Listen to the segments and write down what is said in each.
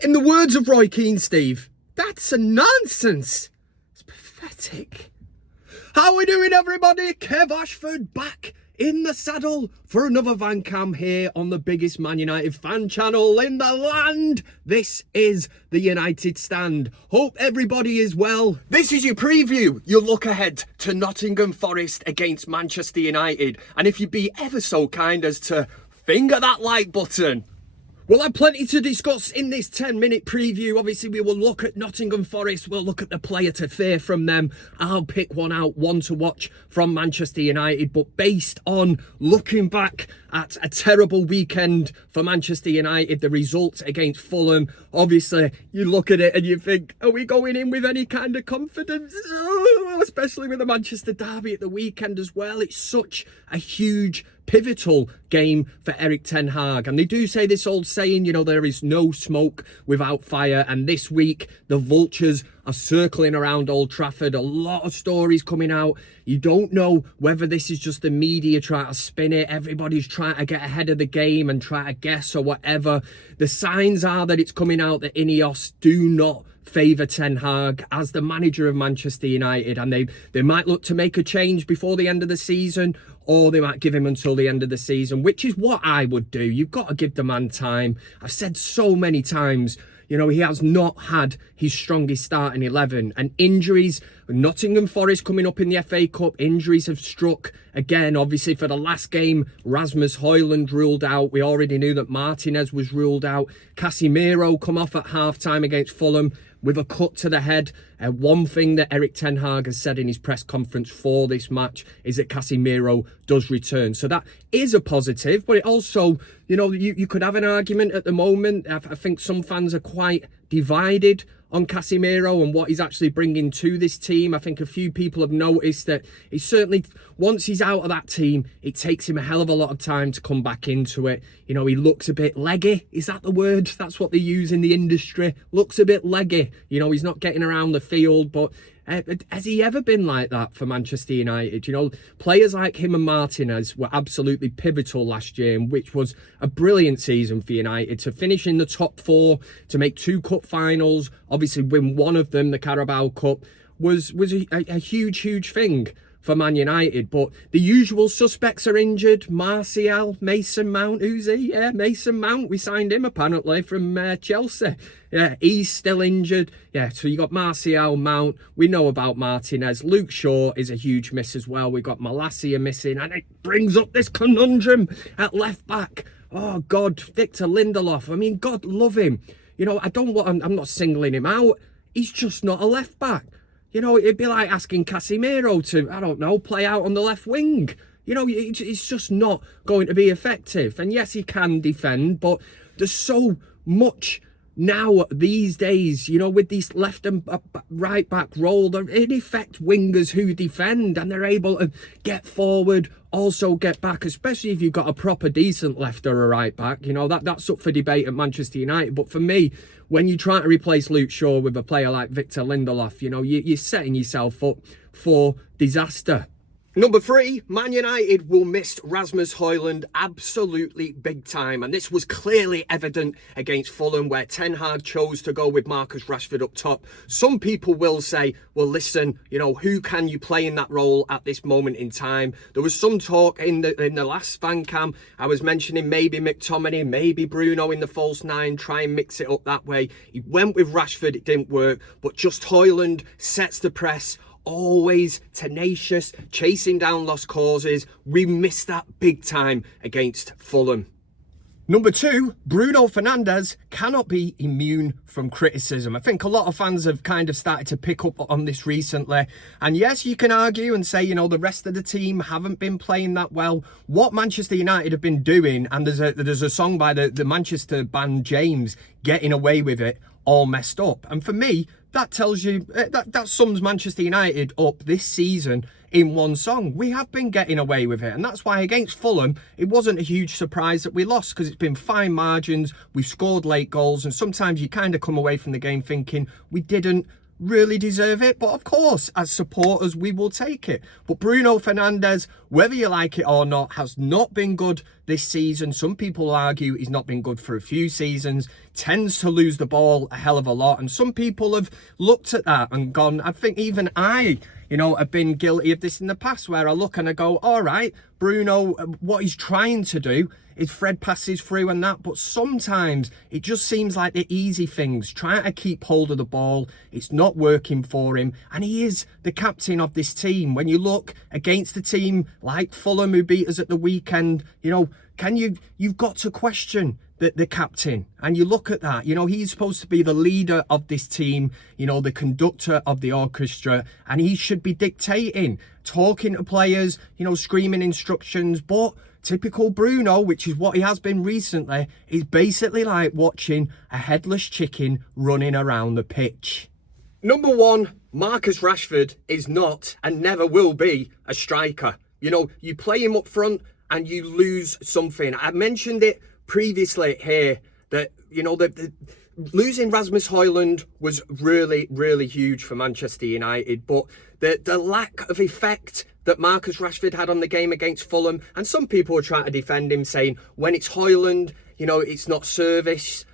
In the words of Roy Keane, Steve, that's a nonsense. It's pathetic. How we doing, everybody? Kev Ashford back in the saddle for another VanCam here on the biggest Man United fan channel in the land. This is the United Stand. Hope everybody is well. This is your preview. Your look ahead to Nottingham Forest against Manchester United. And if you'd be ever so kind as to finger that like button. We'll have plenty to discuss in this 10-minute preview. Obviously, we will look at Nottingham Forest. We'll look at the player to fear from them. I'll pick one out, one to watch from Manchester United. But based on looking back at a terrible weekend for Manchester United, the results against Fulham, obviously, you look at it and you think, are we going in with any kind of confidence? Oh, especially with the Manchester derby at the weekend as well. It's such a huge pivotal game for Erik ten Hag, and they do say this old saying, you know, there is no smoke without fire. And this week the vultures are circling around Old Trafford. A lot of stories coming out. You don't know whether this is just the media trying to spin it, everybody's trying to get ahead of the game and try to guess or whatever. The signs are that it's coming out that Ineos do not favour Ten Hag as the manager of Manchester United, and they might look to make a change before the end of the season, or they might give him until the end of the season, which is what I would do. You've got to give the man time. I've said so many times, you know, he has not had his strongest starting 11, and injuries, Nottingham Forest coming up in the FA Cup, injuries have struck again. Obviously for the last game, Rasmus Højlund ruled out. We already knew that Martinez was ruled out. Casemiro come off at half-time against Fulham with a cut to the head. One thing that Erik ten Hag has said in his press conference for this match is that Casemiro does return. So that is a positive, but it also, you know, you could have an argument at the moment. I think some fans are quite divided on Casemiro and what he's actually bringing to this team. I think a few people have noticed that he certainly, once he's out of that team, it takes him a hell of a lot of time to come back into it. You know, he looks a bit leggy. Is that the word? That's what they use in the industry. Looks a bit leggy. You know, he's not getting around the field, but has he ever been like that for Manchester United? You know, players like him and Martinez were absolutely pivotal last year, which was a brilliant season for United to finish in the top four, to make 2 cup finals, obviously win one of them, the Carabao Cup, was a huge thing for Man United. But the usual suspects are injured. Martial, Mason Mount, who's he? Yeah, Mason Mount. We signed him apparently from Chelsea. Yeah, he's still injured. Yeah, so you got Martial, Mount. We know about Martinez. Luke Shaw is a huge miss as well. We got Malacia missing, and it brings up this conundrum at left back. Oh God, Victor Lindelof. I mean, God love him. You know, I'm not singling him out. He's just not a left back. You know, it'd be like asking Casemiro to, I don't know, play out on the left wing. You know, it's just not going to be effective. And yes, he can defend, but there's so much now these days, you know, with these left and right back role, they're in effect wingers who defend, and they're able to get forward, also get back, especially if you've got a proper decent left or a right back. You know, that's up for debate at Manchester United. But for me, when you try to replace Luke Shaw with a player like Victor Lindelof, you know, you're setting yourself up for disaster. Number 3, Man United will miss Rasmus Højlund absolutely big time. And this was clearly evident against Fulham, where Ten Hag chose to go with Marcus Rashford up top. Some people will say, well, listen, you know, who can you play in that role at this moment in time? There was some talk in the last VanCam. I was mentioning maybe McTominay, maybe Bruno in the false 9, try and mix it up that way. He went with Rashford, it didn't work. But just Højlund sets the press, always tenacious, chasing down lost causes. We missed that big time against Fulham. Number 2, Bruno Fernandes cannot be immune from criticism. I think a lot of fans have kind of started to pick up on this recently. And yes, you can argue and say, you know, the rest of the team haven't been playing that well. What Manchester United have been doing, and there's a song by the Manchester band James, Getting Away With It, all messed up. And for me, that tells you, that sums Manchester United up this season in one song. We have been getting away with it, and that's why against Fulham it wasn't a huge surprise that we lost, because it's been fine margins, we've scored late goals, and sometimes you kind of come away from the game thinking we didn't really deserve it. But of course, as supporters, we will take it. But Bruno Fernandes, whether you like it or not, has not been good this season. Some people argue he's not been good for a few seasons, tends to lose the ball a hell of a lot. And some people have looked at that and gone, I think even I, have been guilty of this in the past, where I look and I go, all right, Bruno, what he's trying to do is thread passes through and that, but sometimes it just seems like the easy things, trying to keep hold of the ball, it's not working for him, and he is the captain of this team. When you look against a team like Fulham, who beat us at the weekend, you've got to question the captain, and you look at that, he's supposed to be the leader of this team, the conductor of the orchestra, and he should be dictating, talking to players, screaming instructions. But typical Bruno, which is what he has been recently, is basically like watching a headless chicken running around the pitch. Number one, Marcus Rashford is not and never will be a striker. You play him up front and you lose something. I mentioned it previously here that, the losing Rasmus Højlund was really, really huge for Manchester United, but the lack of effect that Marcus Rashford had on the game against Fulham, and some people were trying to defend him, saying when it's Højlund, it's not service,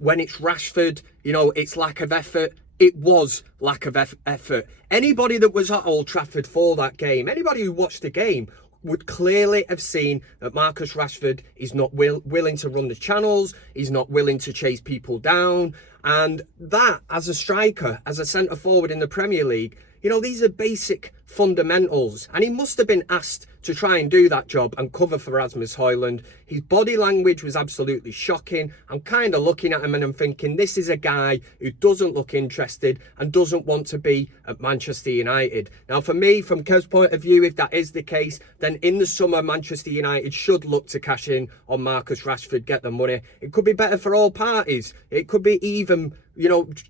when it's Rashford, it's lack of effort. It was lack of effort. Anybody that was at Old Trafford for that game, anybody who watched the game, would clearly have seen that Marcus Rashford is not willing to run the channels, he's not willing to chase people down, and that, as a striker, as a centre forward in the Premier League, these are basic fundamentals, and he must have been asked to try and do that job and cover for Rasmus Højlund. His body language was absolutely shocking. I'm kind of looking at him and I'm thinking, this is a guy who doesn't look interested and doesn't want to be at Manchester United. Now, for me, from Kev's point of view, if that is the case, then in the summer, Manchester United should look to cash in on Marcus Rashford, get the money. It could be better for all parties. It could be even,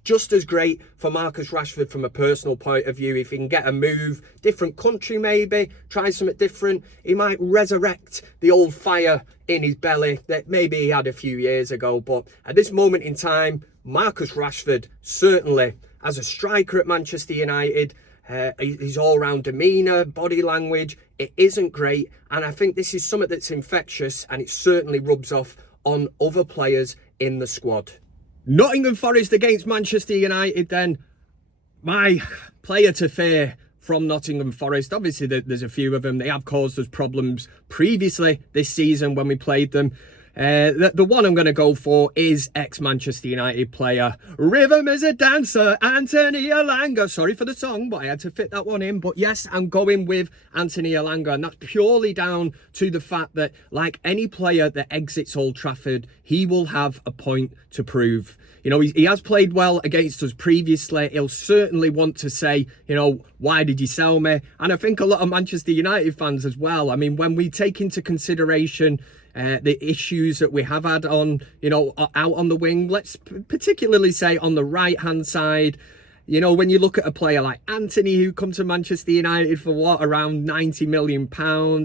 just as great for Marcus Rashford from a personal point of view. If he can get a move, different country maybe, try something different, he might resurrect the old fire in his belly that maybe he had a few years ago. But at this moment in time, Marcus Rashford, certainly as a striker at Manchester United, his all-round demeanour, body language, it isn't great. And I think this is something that's infectious, and it certainly rubs off on other players in the squad. Nottingham Forest against Manchester United then. My player to fear from Nottingham Forest. Obviously, there's a few of them. They have caused us problems previously this season when we played them. The one I'm going to go for is ex-Manchester United player, Rhythm is a Dancer, Anthony Elanga. Sorry for the song, but I had to fit that one in. But yes, I'm going with Anthony Elanga, and that's purely down to the fact that, like any player that exits Old Trafford, he will have a point to prove. He has played well against us previously. He'll certainly want to say, why did you sell me? And I think a lot of Manchester United fans as well. I mean, when we take into consideration the issues that we have had on, out on the wing, let's particularly say on the right-hand side, when you look at a player like Anthony, who come to Manchester United for around £90 million,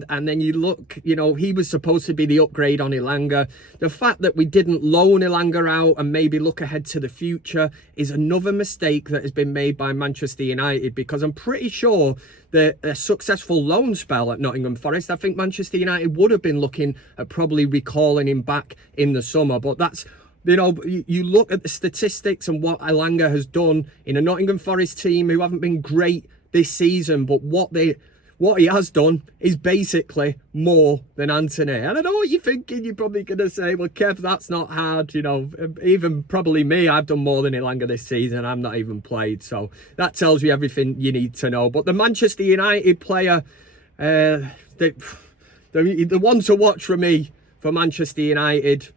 and then you look, he was supposed to be the upgrade on Elanga. The fact that we didn't loan Elanga out and maybe look ahead to the future is another mistake that has been made by Manchester United, because I'm pretty sure that a successful loan spell at Nottingham Forest, I think Manchester United would have been looking at probably recalling him back in the summer. But that's, you look at the statistics and what Elanga has done in a Nottingham Forest team who haven't been great this season, but what he has done is basically more than Anthony. And I know what you're thinking. You're probably going to say, well, Kev, that's not hard. Even probably me, I've done more than Elanga this season. I'm not even played. So that tells you everything you need to know. But the Manchester United player, the one to watch for me for Manchester United,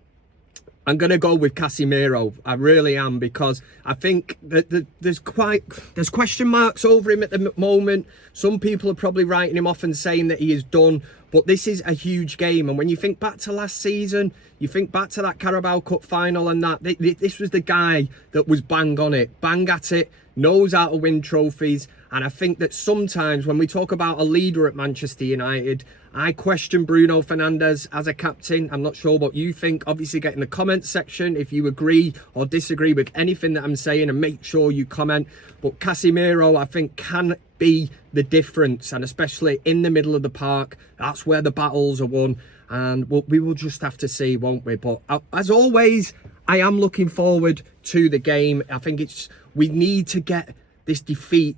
I'm going to go with Casemiro. I really am, because I think that there's question marks over him at the moment. Some people are probably writing him off and saying that he is done. But this is a huge game. And when you think back to last season, you think back to that Carabao Cup final and that, this was the guy that was bang on it, bang at it, knows how to win trophies. And I think that sometimes when we talk about a leader at Manchester United, I question Bruno Fernandes as a captain. I'm not sure what you think. Obviously, get in the comments section if you agree or disagree with anything that I'm saying, and make sure you comment. But Casemiro, I think, can be the difference, and especially in the middle of the park, that's where the battles are won. And we will just have to see, won't we? But as always, I am looking forward to the game. I think we need to get this defeat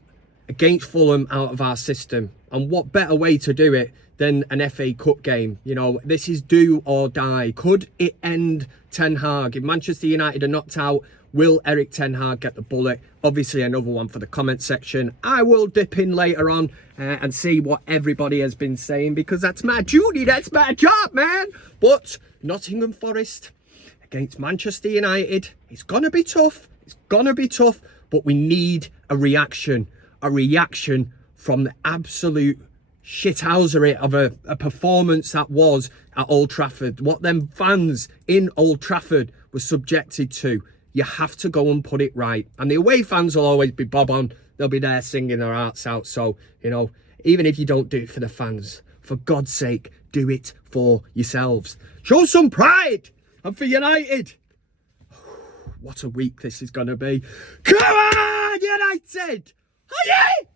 against Fulham out of our system, and what better way to do it than an FA Cup game? You know, this is do or die. Could it end Ten Hag? If Manchester United are knocked out, will Eric Ten Hag get the bullet? Obviously, another one for the comment section. I will dip in later on and see what everybody has been saying, because that's my duty, that's my job, man. But Nottingham Forest against Manchester United, it's gonna be tough. It's gonna be tough, but we need a reaction from the absolute shithousery of a performance that was at Old Trafford. What them fans in Old Trafford were subjected to. You have to go and put it right. And the away fans will always be bob on. They'll be there singing their hearts out. So, you know, even if you don't do it for the fans, for God's sake, do it for yourselves. Show some pride. And for United, what a week this is going to be. Come on, United! Are you?